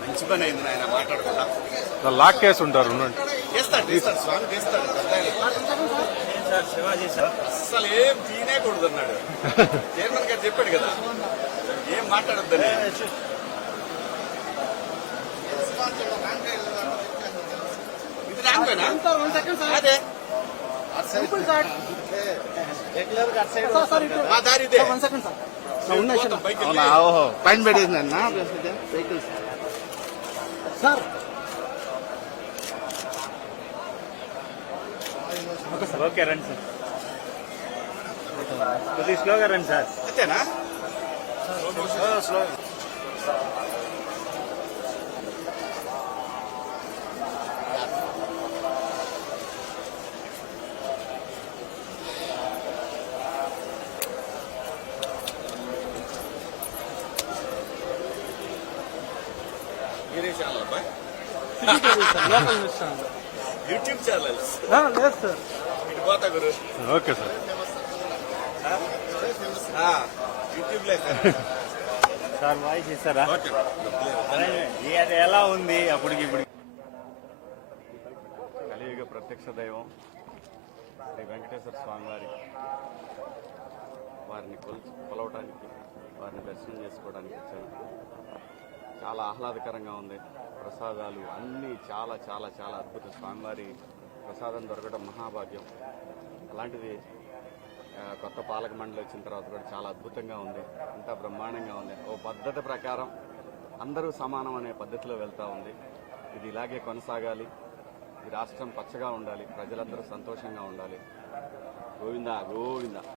మంచి పని అయింది ఆయన మాట్లాడకుండా లాక్ కేసు ఉంటారు చేస్తాడు స్వామి చేస్తాడు శివాజీ సార్ అసలు ఏం తీనేకూడదు అన్నాడు చైర్మన్ గారు చెప్పాడు కదా ఏం మాట్లాడొద్దని ఇది రాకపోయినా అదే మా దారి ఇదే పైన పెట్టేసిందన్నా సార్ ఓకే రండి సార్ కొద్దిగా స్లోగా రండి సార్ అంతేనా స్లో మీరే ఛానల్ అబ్బాయి యూట్యూబ్ ఛానల్స్ లేదు సార్ ఇటు పోతా గురు ఓకే సార్ యూట్యూబ్ లేదు సార్ వాయిస్ ఇస్తారా అది ఎలా ఉంది అప్పటికి ఇప్పుడు కలియుగ ప్రత్యక్ష దైవం శ్రీ వెంకటేశ్వర స్వామి వారిని కొలవటానికి వారిని దర్శనం చేసుకోవడానికి వచ్చాను. చాలా ఆహ్లాదకరంగా ఉంది. ప్రసాదాలు అన్నీ చాలా చాలా చాలా అద్భుతం. స్వామివారి ప్రసాదం దొరకడం మహాభాగ్యం. అలాంటిది కొత్త పాలక మండలి వచ్చిన తర్వాత కూడా చాలా అద్భుతంగా ఉంది. అంతా బ్రహ్మాండంగా ఉంది. ఓ పద్ధతి ప్రకారం అందరూ సమానం అనే పద్ధతిలో వెళ్తూ ఉంది. ఇది ఇలాగే కొనసాగాలి. ఈ రాష్ట్రం పచ్చగా ఉండాలి. ప్రజలందరూ సంతోషంగా ఉండాలి. గోవిందా గోవిందా.